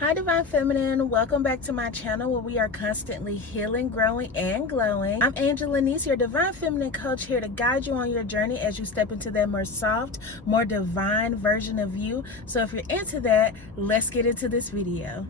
Hi Divine Feminine, welcome back to my channel where we are constantly healing, growing, and glowing. I'm Angel.lenise, your Divine Feminine coach, here to guide you on your journey as you step into that more soft, more divine version of you. So if you're into that, let's get into this video.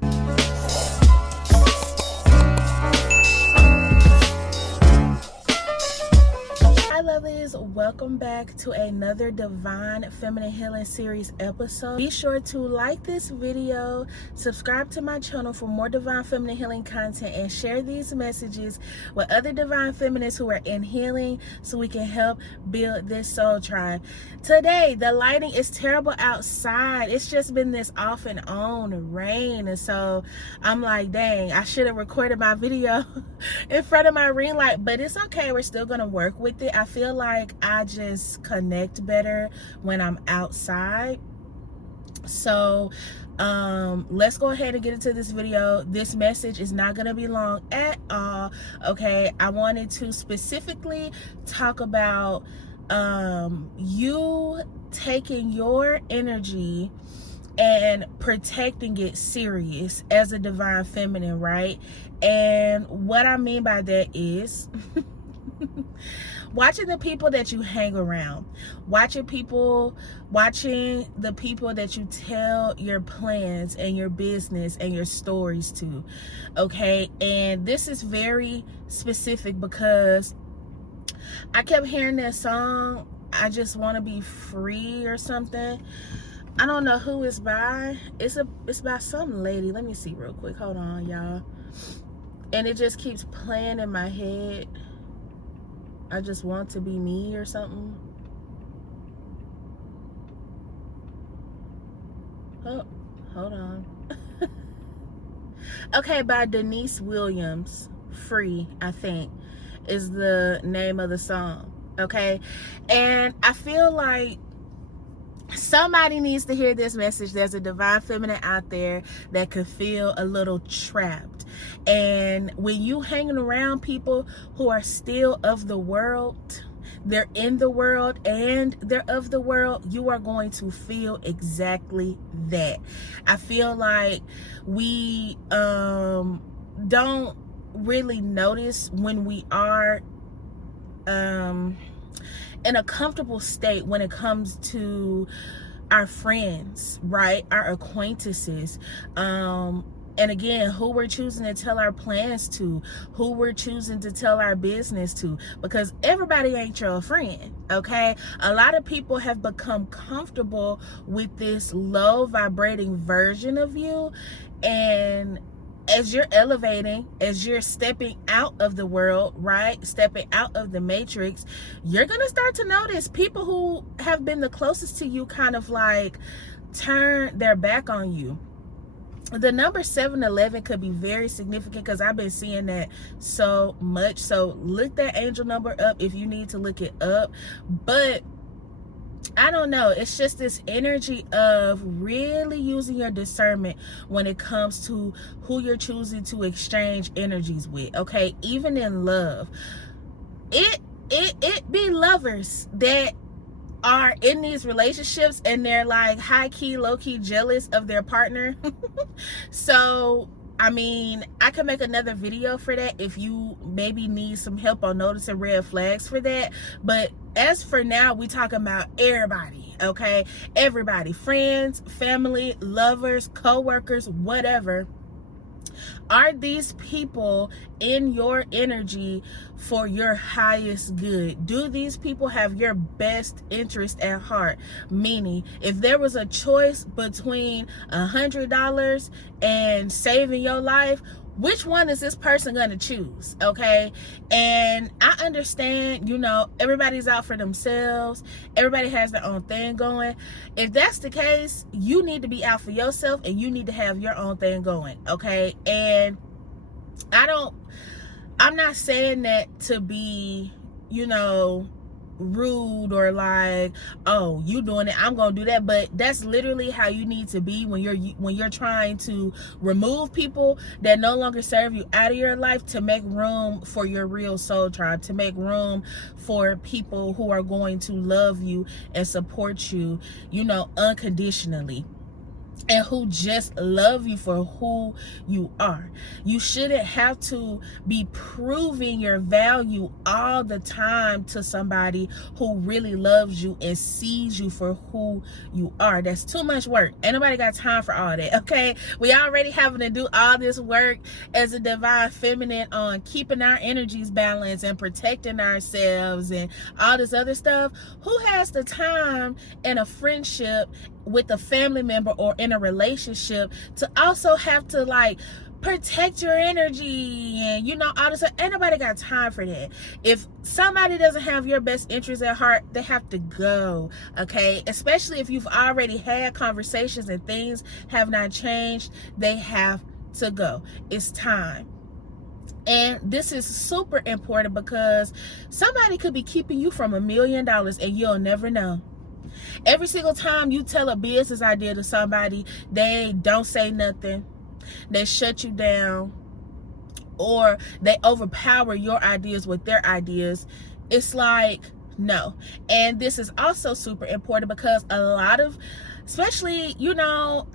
Hi lovelies, welcome back to another Divine Feminine Healing Series episode. Be sure to like this video, subscribe to my channel for more Divine Feminine Healing content, and share these messages with other Divine Feminists who are in healing so we can help build this soul tribe. Today, the lighting is terrible outside. It's just been this off and on rain, and so I'm like, dang, I should have recorded my video in front of my ring light, but it's okay. We're still gonna work with it. I feel like I just connect better when I'm outside. So let's go ahead and get into this video. This message is not going to be long at all. Okay, I wanted to specifically talk about you taking your energy and protecting it serious as a Divine Feminine, right? And what I mean by that is watching the people that you hang around, watching the people that you tell your plans and your business and your stories to. Okay, and this is very specific because I kept hearing that song, I Just Want to Be Free or something. I don't know who it's by. It's by some lady. Let me see real quick. Hold on, y'all. And it just keeps playing in my head. I just want to be me or something. Oh, hold on. Okay, by Denise Williams. Free, I think, is the name of the song. Okay, and I feel like somebody needs to hear this message. There's a Divine Feminine out there that could feel a little trapped. And when you hanging around people who are still of the world, they're in the world and they're of the world, you are going to feel exactly that. I feel like we don't really notice when we are in a comfortable state when it comes to our friends, right? Our acquaintances. And again, who we're choosing to tell our plans to, who we're choosing to tell our business to, because everybody ain't your friend, okay? A lot of people have become comfortable with this low vibrating version of you, and as you're elevating, as you're stepping out of the world, right? Stepping out of the matrix, you're going to start to notice people who have been the closest to you kind of like turn their back on you. The number 711 could be very significant because I've been seeing that so much. So look that angel number up if you need to look it up. But I don't know, it's just this energy of really using your discernment when it comes to who you're choosing to exchange energies with, okay? Even in love, it be lovers that are in these relationships and they're like high-key, low-key jealous of their partner. So I mean, I could make another video for that if you maybe need some help on noticing red flags for that. But as for now, we talking about everybody, okay? Everybody, friends, family, lovers, co-workers, whatever. Are these people in your energy for your highest good? Do these people have your best interest at heart? Meaning, if there was a choice between $100 and saving your life, which one is this person going to choose? Okay. And I understand, you know, everybody's out for themselves. Everybody has their own thing going. If that's the case, you need to be out for yourself and you need to have your own thing going. Okay. And I'm not saying that to be, you know, rude or like, oh, you doing it, I'm gonna do that. But that's literally how you need to be when you're trying to remove people that no longer serve you out of your life to make room for your real soul tribe, to make room for people who are going to love you and support you, you know, unconditionally. and who just love you for who you are. You shouldn't have to be proving your value all the time to somebody who really loves you and sees you for who you are. That's too much work. Ain't nobody got time for all that, okay? We already having to do all this work as a divine feminine on keeping our energies balanced and protecting ourselves and all this other stuff. Who has the time in a friendship with a family member or in a relationship to also have to like protect your energy and all this? Ain't nobody got time for that. If somebody doesn't have your best interests at heart, they have to go, okay? Especially if you've already had conversations and things have not changed, they have to go. It's time. And this is super important because somebody could be keeping you from $1 million and you'll never know. Every single time you tell a business idea to somebody, they don't say nothing. They shut you down, or they overpower your ideas with their ideas. It's like, no. And this is also super important because a lot of, especially,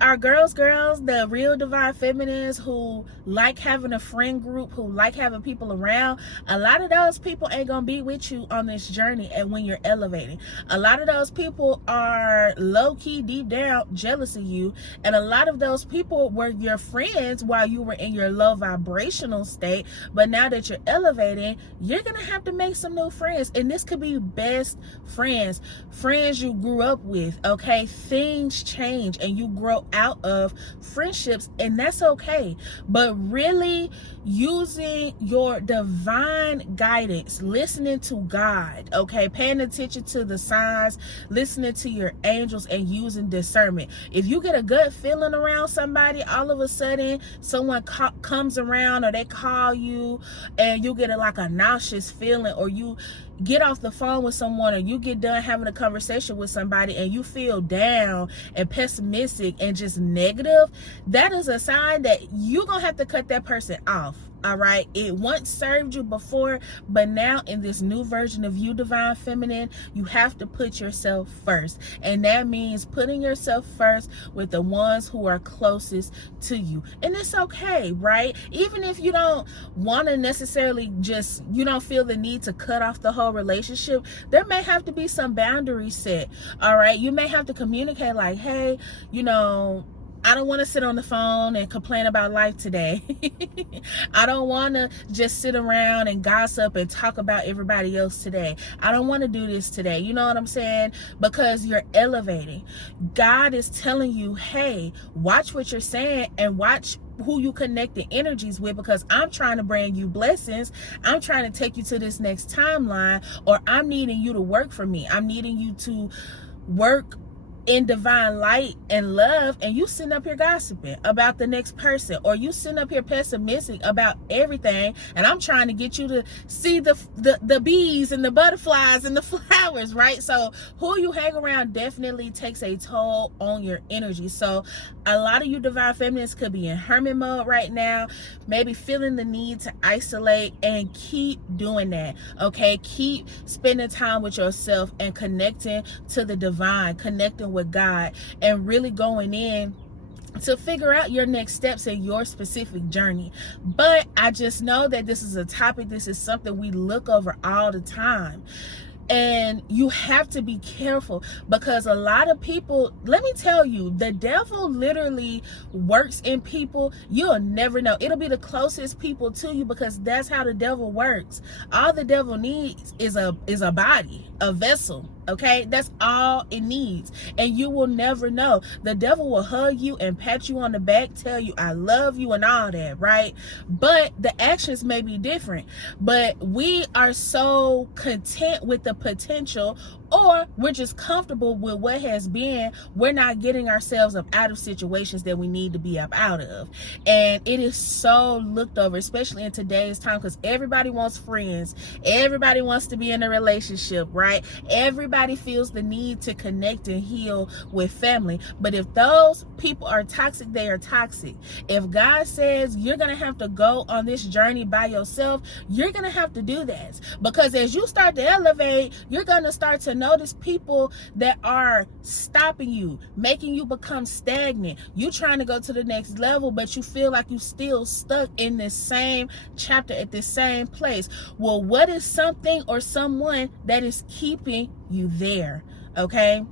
our girls, the real divine feminines who like having a friend group, who like having people around, a lot of those people ain't gonna be with you on this journey and when you're elevating. A lot of those people are low-key, deep down jealous of you, and a lot of those people were your friends while you were in your low vibrational state, but now that you're elevating, you're gonna have to make some new friends. And this could be best friends you grew up with, okay? Things change and you grow out of friendships, and that's okay. But really using your divine guidance, listening to God, okay, paying attention to the signs, listening to your angels, and using discernment. If you get a good feeling around somebody, all of a sudden someone comes around, or they call you and you get a nauseous feeling, or you get off the phone with someone, or you get done having a conversation with somebody and you feel down and pessimistic and just negative, that is a sign that you're gonna have to cut that person off. All right, it once served you before, but now in this new version of you, divine feminine, you have to put yourself first. And that means putting yourself first with the ones who are closest to you. And it's okay, right? Even if you don't want to necessarily you don't feel the need to cut off the whole relationship, there may have to be some boundaries set. All right, you may have to communicate like, hey, I don't want to sit on the phone and complain about life today. I don't want to just sit around and gossip and talk about everybody else today. I don't want to do this today. You know what I'm saying? Because you're elevating. God is telling you, hey, watch what you're saying and watch who you connect the energies with, because I'm trying to bring you blessings. I'm trying to take you to this next timeline, or I'm needing you to work for me. I'm needing you to work in divine light and love, and you sitting up here gossiping about the next person, or you sitting up here pessimistic about everything, and I'm trying to get you to see the bees and the butterflies and the flowers, right? So who you hang around definitely takes a toll on your energy. So a lot of you divine feminines could be in hermit mode right now, maybe feeling the need to isolate, and keep doing that, okay? Keep spending time with yourself and connecting to the divine, connecting with God, and really going in to figure out your next steps in your specific journey. But I just know that this is a topic, this is something we look over all the time. And you have to be careful, because a lot of people, let me tell you, the devil literally works in people. You'll never know. It'll be the closest people to you, because that's how the devil works. All the devil needs is a body, a vessel. Okay, that's all it needs, and you will never know. The devil will hug you and pat you on the back, tell you I love you and all that, right? But the actions may be different. But we are so content with the potential, or we're just comfortable with what has been. We're not getting ourselves up out of situations that we need to be up out of. And it is so looked over, especially in today's time, because everybody wants friends. Everybody wants to be in a relationship, right? Everybody feels the need to connect and heal with family. But if those people are toxic, they are toxic. If God says you're going to have to go on this journey by yourself, you're going to have to do that. Because as you start to elevate, you're going to start to notice people that are stopping you, making you become stagnant. You trying to go to the next level, but you feel like you still stuck in this same chapter at this same place. Well, what is something or someone that is keeping you there? Okay.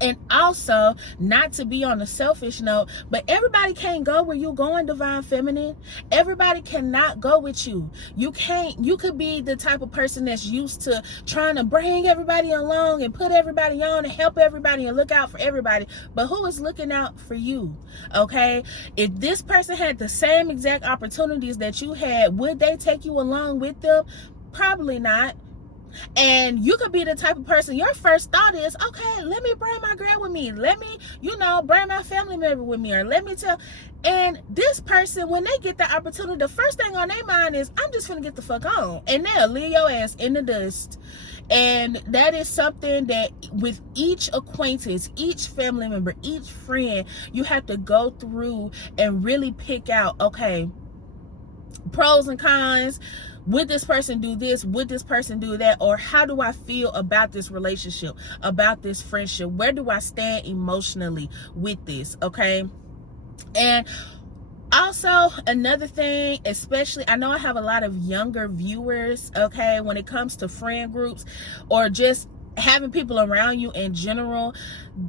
And also, not to be on a selfish note, but everybody can't go where you're going, Divine Feminine. Everybody cannot go with you. You could be the type of person that's used to trying to bring everybody along and put everybody on and help everybody and look out for everybody. But who is looking out for you? Okay? If this person had the same exact opportunities that you had, would they take you along with them? Probably not. And you could be the type of person, your first thought is, okay, let me bring my girl with me. Let me, bring my family member with me. Or let me tell. And this person, when they get the opportunity, the first thing on their mind is, I'm just gonna get the fuck on. And they'll leave your ass in the dust. And that is something that with each acquaintance, each family member, each friend, you have to go through and really pick out, okay, pros and cons. Would this person do this? Would this person do that? Or how do I feel about this relationship, about this friendship? Where do I stand emotionally with this? Okay. And also, another thing, especially, I know I have a lot of younger viewers, okay, when it comes to friend groups or just having people around you in general.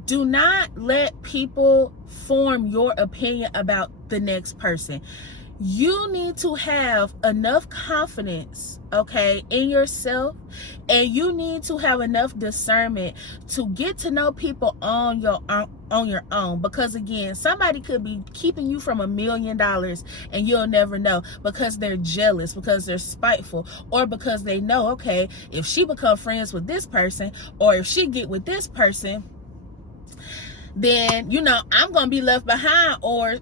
Do not let people form your opinion about the next person. You need to have enough confidence, okay, in yourself, and you need to have enough discernment to get to know people on your own. Because again, somebody could be keeping you from $1 million and you'll never know, because they're jealous, because they're spiteful, or because they know, okay, if she become friends with this person, or if she get with this person, then, I'm going to be left behind, or,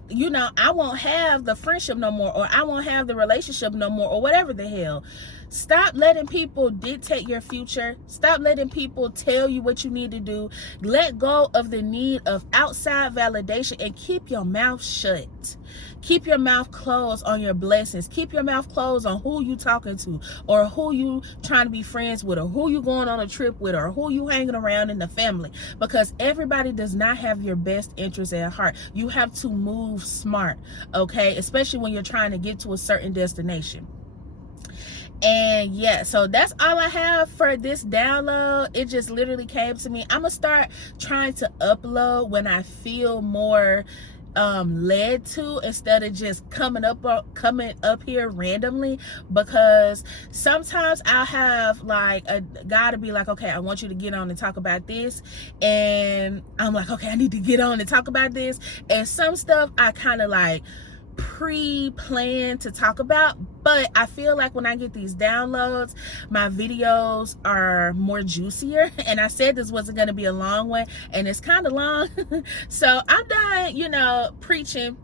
I won't have the friendship no more, or I won't have the relationship no more, or whatever the hell. Stop letting people dictate your future. Stop letting people tell you what you need to do. Let go of the need of outside validation and keep your mouth shut. Keep your mouth closed on your blessings. Keep your mouth closed on who you talking to, or who you trying to be friends with, or who you going on a trip with, or who you hanging around in the family. Because everybody does not have your best interest at heart. You have to move smart, okay? Especially when you're trying to get to a certain destination. And yeah, so that's all I have for this download. It just literally came to me. I'm gonna start trying to upload when I feel more led to, instead of just coming up here randomly, because sometimes I'll have like a guy to be like, okay, I want you to get on and talk about this, and I'm like, okay, I need to get on and talk about this. And some stuff I kind of like pre-plan to talk about, but I feel like when I get these downloads, my videos are more juicier. And I said this wasn't going to be a long one, and it's kind of long. So I'm done, preaching.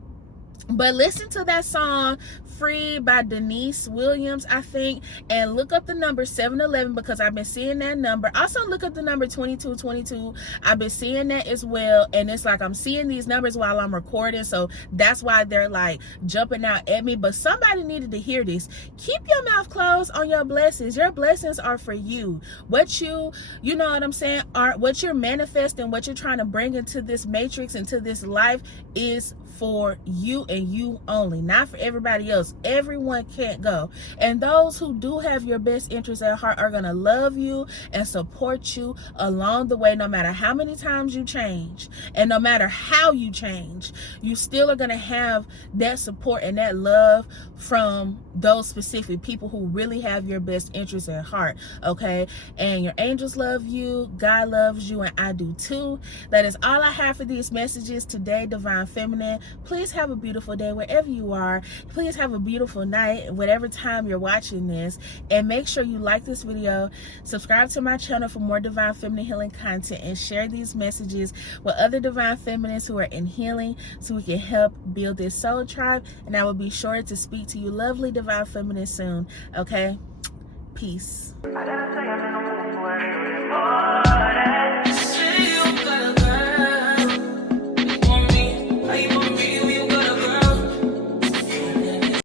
But listen to that song Free by Denise Williams, I think, and look up the number 711, because I've been seeing that number. Also look up the number 2222. I've been seeing that as well, and it's like I'm seeing these numbers while I'm recording, so that's why they're like jumping out at me. But somebody needed to hear this. Keep your mouth closed on your blessings. Your blessings are for you. What you know what I'm saying, are what you're manifesting, what you're trying to bring into this matrix, into this life, is for you and you only, not for everybody else. Everyone can't go. And those who do have your best interests at heart are going to love you and support you along the way, no matter how many times you change, and no matter how you change, you still are going to have that support and that love from those specific people who really have your best interests at heart, okay? And your angels love you, God loves you, and I do too. That is all I have for these messages today, Divine Feminine. Please have a beautiful day wherever you are. Please have a beautiful night, whatever time you're watching this. And make sure you like this video, subscribe to my channel for more Divine Feminine healing content, and share these messages with other Divine Feminines who are in healing, so we can help build this soul tribe. And I will be sure to speak to you lovely Divine Feminine soon, okay? Peace.